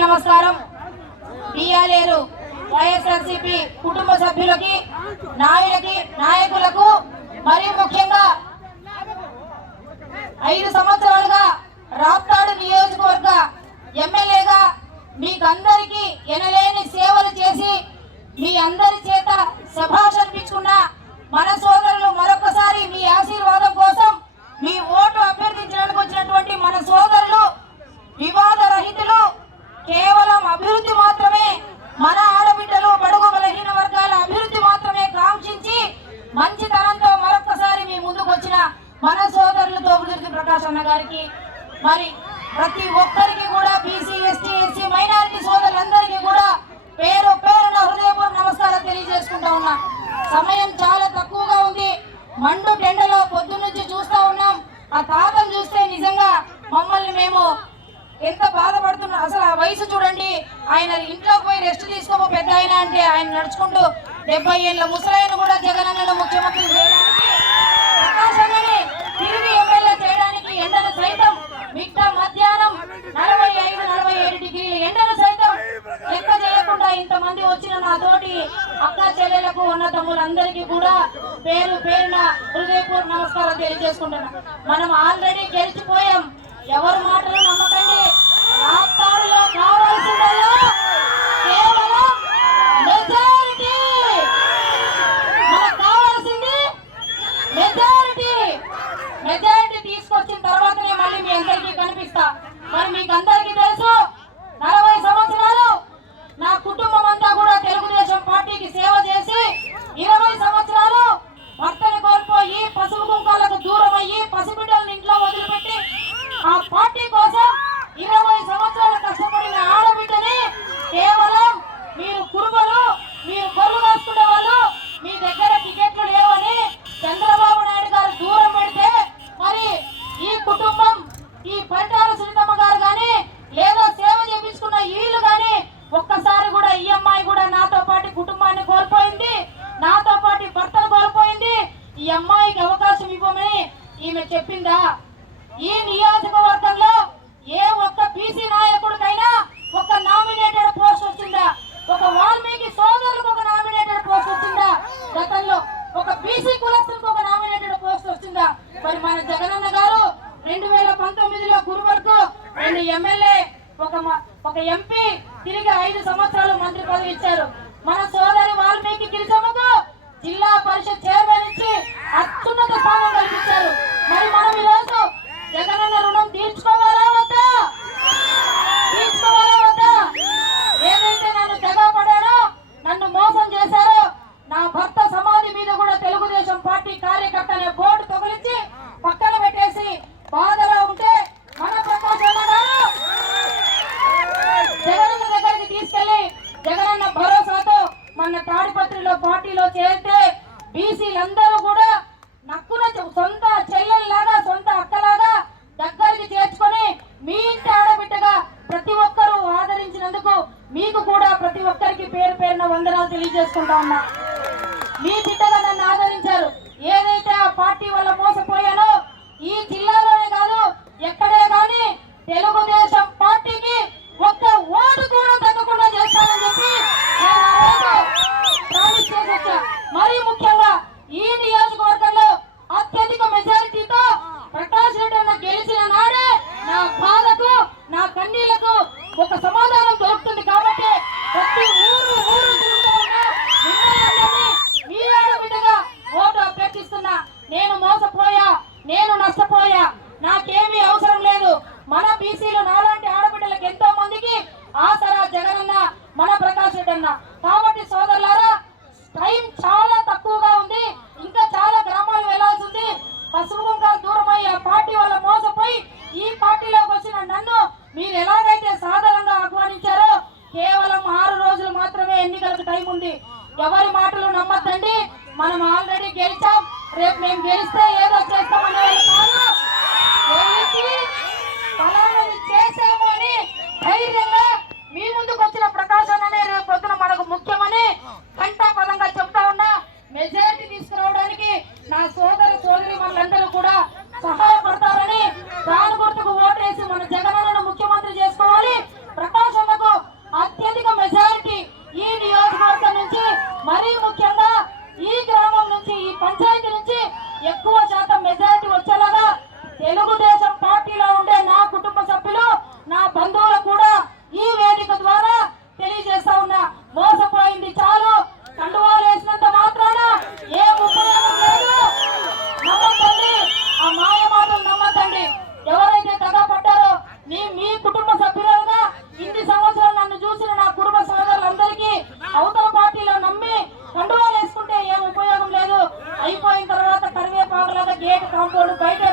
నమస్కారం. బిఆర్ఏరు వైఎస్ఆర్సిపి కుటుంబ సభ్యులకి నాయకులకి నాయకులకు మరియు ముఖ్యంగా ఐదు సంవత్సరాలుగా రాప్తాడు నియోజకవర్గ ఎమ్మెల్యేగా మీకందరికీ ఎనలేని సేవలు చేసి మీ అందరి చేత శభాష్ అనిపించుకున్న మన సోదరులు మరొకసారి మీ ఆశీర్వాదం కోసం మీ ఓటు అభ్యర్థించడానికి వచ్చినటువంటి మన సోదరులు వివాద రహితులు కేవలం అభివృద్ధి మాత్రమే మన ఆడబిడ్డలు బడుగు బలహీన వర్గాల అభివృద్ధి మాత్రమే కాంక్షించి మంచితనంతో మరొకసారి మీ ముందుకు వచ్చిన మన సోదరులు తోపుదుర్తి ప్రకాష్ అన్న గారికి మరి ప్రతి ఒక్కరికి కూడా బీసీ ఎస్టీ ఎస్సీ మైనారిటీ సోదరులందరికీ కూడా పేరు పేరున హృదయపూర్వక నమస్కారం తెలియజేసుకుంటా ఉన్నా సమయం చాలా తక్కువగా ఉంది మండు టెండలో పొద్దున్నుంచి చూస్తా ఉన్నాం ఆ తాతను చూస్తే నిజంగా మమ్మల్ని మేము ఎంత బాధపడుతున్నా అసలు ఆ వయసు చూడండి. ఆయన ఇంట్లోకి పోయి రెస్ట్ తీసుకోపో పెద్ద ఆయన అంటే ఆయన నడుచుకుంటూ డెబ్బై ఏళ్ళ ముసలాయన కూడా జగన్ జగనన్నను ముఖ్యమంత్రి చేయడానికి ప్రకాశంగానే తిరిగి ఎమ్మెల్యే చేయడానికి ఎండను సైతం మిగతా మధ్యాహ్నం నలభై ఐదు నలభై ఏడు డిగ్రీల ఎండను సైతం లెక్క చేయకుండా ఇంతమంది వచ్చిన నా తోటి అక్క చెల్లెలకు ఉన్న తమ్ములందరికీ కూడా పేరు పేరున హృదయపూర్వక నమస్కారం తెలియజేసుకుంటున్నా. మనం ఆల్రెడీ గెలిచిపోయాం. ఎవరి మాటలు నమ్మకండి? రాష్ట్రాల్లో కావాల్సిందల్లా కేవలం మెజారిటీ మనకు కావాల్సింది మెజారిటీ మెజారిటీ తీసుకొచ్చిన తర్వాతనే మళ్ళీ మీ అందరికీ కనిపిస్తా మరి మీకు అందరికీ తెలుసు నలభై సంవత్సరాలు నా కుటుంబం అంతా కూడా తెలుగుదేశం పార్టీకి సేవ చేసి ఇరవై సంవత్సరాలు భర్తను కోల్పోయి పసుపు కుంకాలకు దూరం అయ్యి పసిబిడ్డలను ఇంట్లో వదిలిపెట్టి ఆ పార్టీ కోసం ఇరవై సంవత్సరాలు కష్టపడిన ఆడబిడ్డని కేవలం మీరు కురుబలు మీరు కొర్రు కాసుకునే వాళ్ళు మీ దగ్గర టికెట్లు లేవని చంద్రబాబు నాయుడు గారు దూరం పెడితే మరి ఈ కుటుంబం ఈ పరిటాల సునీతమ్మ గారు కానీ లేదా సేవ చేపించుకున్న వీళ్ళు కానీ ఒక్కసారి కూడా ఈ అమ్మాయి కూడా నాతో పాటు కుటుంబాన్ని కోల్పోయింది నాతో పాటు భర్తను కోల్పోయింది ఈ అమ్మాయికి అవకాశం ఇవ్వమని ఈమె చెప్పిందా ఈ నియోజకవర్గంలో ఏ ఒక్క బీసీ నాయకుడికైనా ఒక నామినేటెడ్ పోస్ట్ వచ్చిందా ఒక వాల్మీకి సోదరులకు ఒక నామినేటెడ్ పోస్ట్ వచ్చిందా గతంలో ఒక బీసీ కులస్తులకు ఒక నామినేటెడ్ పోస్ట్ వచ్చిందా మరి మన జగనన్న గారు రెండు వేల పంతొమ్మిదిలో గురువరకు రెండు ఎమ్మెల్యే ఒక మ- ఒక ఎంపీ తిరిగి ఐదు సంవత్సరాలు మంత్రి పదవి ఇచ్చారు. మన సోదరి వాల్మీకి గిరిజమ్మకు జిల్లా పరిషత్ చైర్మన్ వందనాలు తెలియజేసుకుంటా ఉన్నా. మీ బిడ్డగా నన్ను ఆదరించారు. ఏదైతే ఆ పార్టీ వల్ల మోసపోయానో ఈ జిల్లాలోనే కాదు ఎక్కడే కానీ తెలుగుదేశం పార్టీకి ఒక్క ఓటు కూడా తగ్గకుండా చేస్తానని చెప్పి ప్రామిస్ మరీ ముఖ్యంగా ఈ నియోజకవర్గంలో అత్యధిక మెజారిటీతో ప్రకాష్ రెడ్డి అన్న గెలిచిన నాడే నా బాధకు నా కన్నీళ్ళకు ఒక సమాధానం దొరుకుతుంది కాబట్టి ప్రతి ఊరు ఊరు తిరుగుతూ ఉన్నా మిమ్మల్ని అందరినీ మీ ఆడబిడ్డగా ఓటు అభ్యర్థిస్తున్నా నేను మోసపోయా నేను నష్టపోయా. నాకేమీ అవసరం లేదు. మన బీసీలు నాలాంటి ఆడబిడ్డలకు ఎంతో మందికి ఆసరా జగనన్న మన ప్రకాష్ రెడ్డి అన్న కాబట్టి సోదరులారా టైం చాలా తక్కువగా ఉంది. ఇంకా చాలా గ్రామాలు వెళ్ళాల్సి ఉంది. పసుపు దూరం దూరమై ఆ పార్టీ వల్ల మోసపోయి ఈ పార్టీలోకి వచ్చిన నన్ను మీరు ఎలాగైతే సాధారణంగా ఆహ్వానించారో కేవలం ఆరు రోజులు మాత్రమే ఎన్నికలకు టైం ఉంది. ఎవరి మాటలు నమ్మద్దండి? మనం ఆల్రెడీ గెలిచాం. రేపు మేము గెలిస్తే ఏదో చేస్తామనే కాదు. గెలిచి చేసాము అని ధైర్యంగా మీ ముందుకు వచ్చిన ప్రకారం ஒவ்வொரு பைக்கை